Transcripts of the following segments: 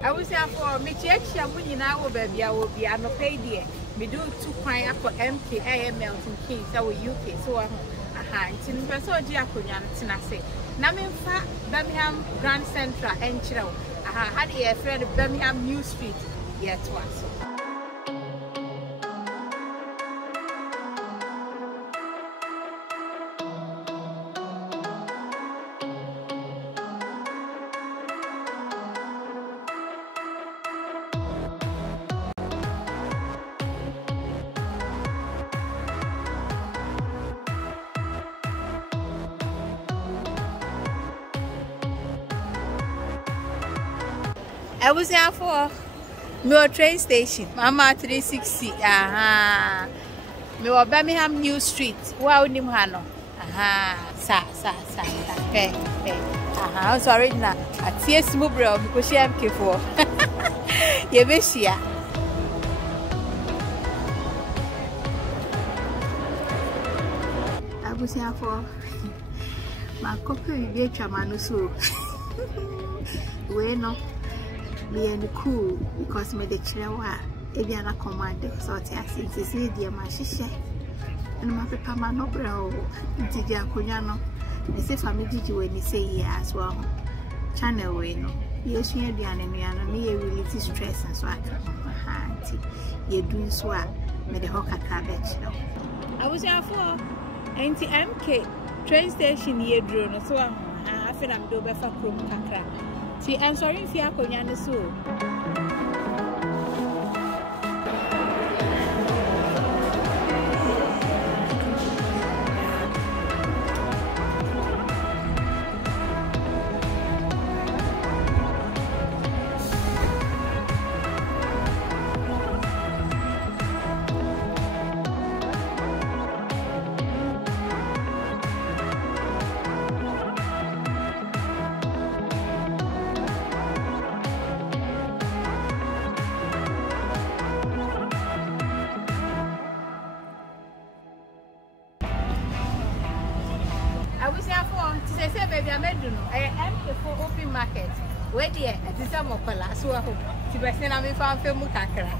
I was here for me check shamu now baby I will be no pay there. Me do 2 kwai for MK Milton Keynes I will UK so aha ntin person odi akonya ntina say na me fa Birmingham Grand Central enchiro aha had a friend Birmingham New Street yet was. I was here for my train station, Mama 360. Aha, me wa Birmingham New Street. Wa uni muhano. Aha, sa. Okay. Aha, I'm sorry na. Atie simu bro, because she MK4. Ye beshia. I was here for my copy be chamanu so. We no. Be cool because me the chilewa Ebiana commander so I think to see dear my shisha and my papa man no bro Tija Kunyano. They say family did you when you say yeah as well. Channel way no. Yes, you be an enemy really stress and so I can you doing so me the hawker cabbage. I was here for MK train station ye drone so I feel I'm doing for Accra. See, I'm sorry if you are going to so. Baby, I made you know. I am for open market. Where dear, it is a MAKOLA. So I hope to be seen. I'm found for Accra.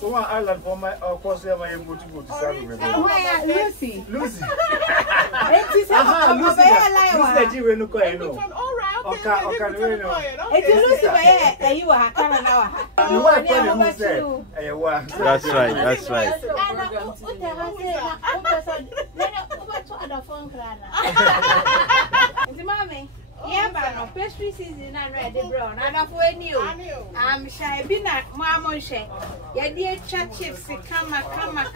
So island for my course I am going to go to Lucy. Lucy. That's right. Yeah, but no pastry season and ready brown. I don't know new. I'm shy. Be not mamma shay. Yeah, dear chat chips. Come. How am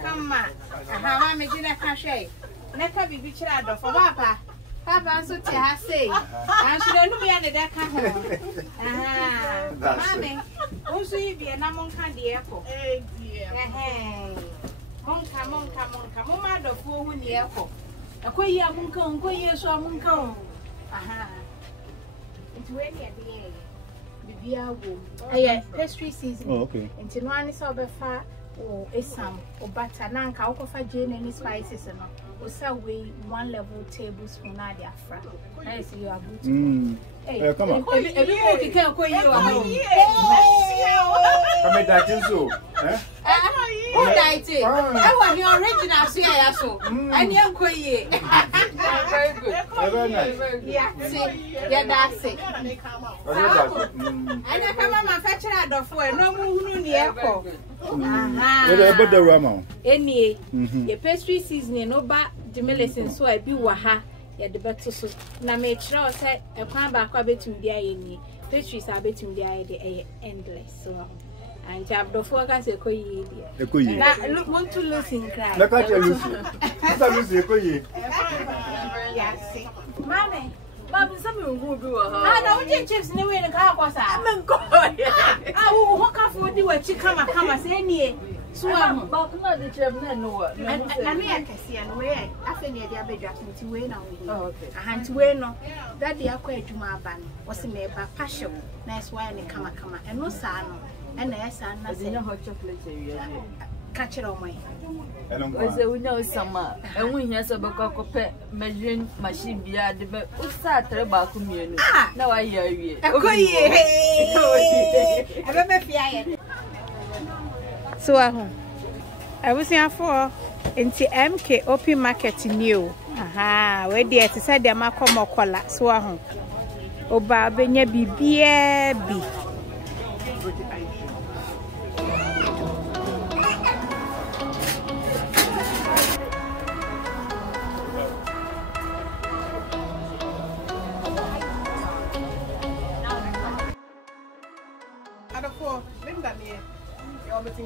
I making a cachet? Let her be bitched out for Papa. Papa, so I say. I shouldn't be under that camera. Mammy, also you be a namon candy apple. Eh, dear. Monka. Mama, the fool in the apple. A quay munko, quay so munko. Aha. It's when you're the pastry season. Oh, okay. Until one is over far or a some or butter, nanka, or for gin and spices and all. Or so we 1 level tablespoon of the afra. I see you are good. Hey, come on. Everybody can call you. I made that so. I want your original so. And you're quay. Very good. Very nice. Yeah, that's it. And I come manufacturer of four, no moon near. But the Rama. Any your pastry seasoning, no bad the medicine, so I be waha. Yeah, the better so. Now make sure say a pan back a bit to the eye. Pastries are between the eye endless. So And chapter 4 can say, look, want to lose in cry. Look at you, Lucy. Yes, Mammy. Mammy, some will do her. I know chips in the way the car was. I'm going. I will walk off with you when she come and say, any. So I'm not the chairman. No, I mean, I can see and where I think the other drafting to win on. Oh, okay. I had to win on that the acquired to my ban was in a passion. Nice wine and come, and no son. And yes, and I say, hot chocolate. Catch it on my. We know summer, and we have a book of measuring machine beyond the bed. What's that about community? Now I hear you. So I was here for into MK open market new. Aha, where the to say the MAKOLA. So Oba benya bibia bi.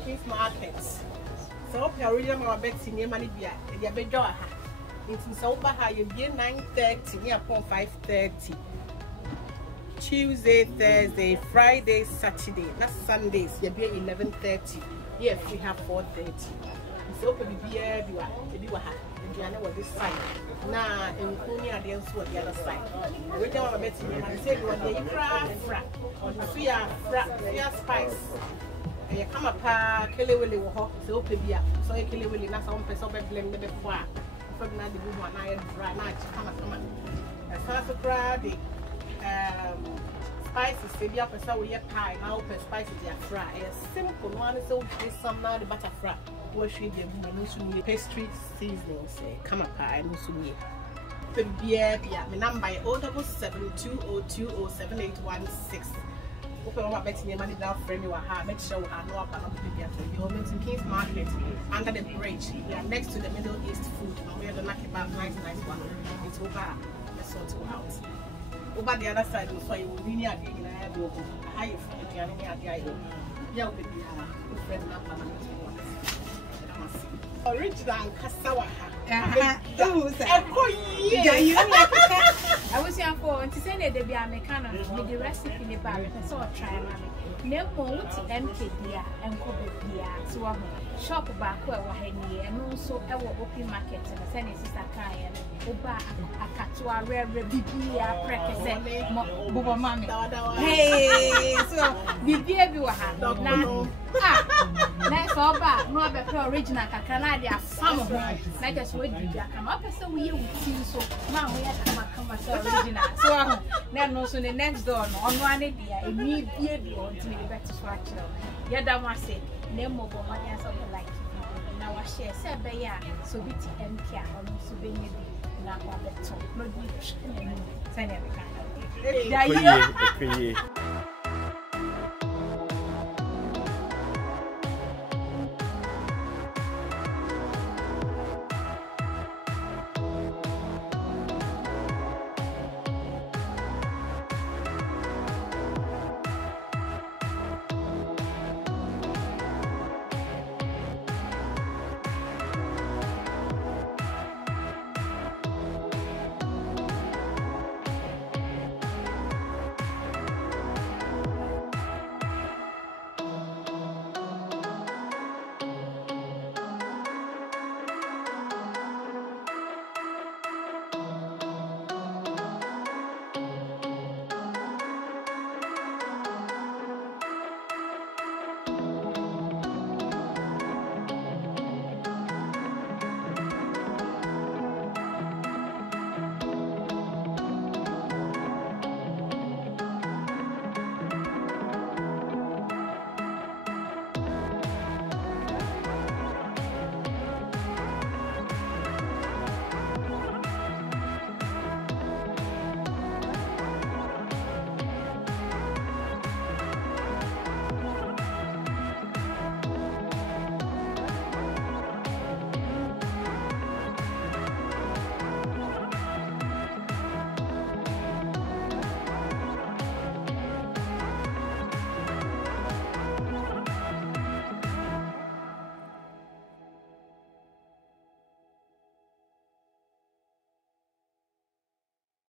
Keynes markets. So Ariel my bet in your money beer, and your bed door. It's so bad you be 9:30 near 5:30. Tuesday, Thursday, Friday, Saturday, not Sundays, you be 11:30. Yes, we have 4:30. So open the beer, you are and you know this side. Now, in Kuni, I didn't see the other side. We don't have a bet in your money. Say, when you craft, or the fear spice. You come up, KILLEEN will hop, so beer. So you KILLEEN, that's on person blame the before. From now, the woman I had right come. As far as the Friday, spices, maybe up a sour pie, now open spices, they are fry. A simple one is so some now the butter fry. Wash the woman, pastry seasonings, come up, I know soon. The beer, my number 07720207816. Open our betting your money down friend you are make sure I know about the Milton Keynes market under the bridge. We are next to the Middle East food. We are the lucky about 1991. It's over. Let's sort it out. Over the other side, so you will really have a high original Kasawa. I was here for to say that they be American with the recipe in the bar, so try no more MK beer and coffee beer. So shop back where we're and also our open market and send it to Accra. Oba Akatwa rare beer precket Boba Mammy. Hey, so the beer you have now. That's all bad. No other original Canada farm of like us with you. Come up so we with you. So now we have come original. So then also the next door on one idea, a new baby or to be better swatch. Yadama say, name of what answer you like. Now I share said by ya, so be MK or so be now on the top. No, send every kind of.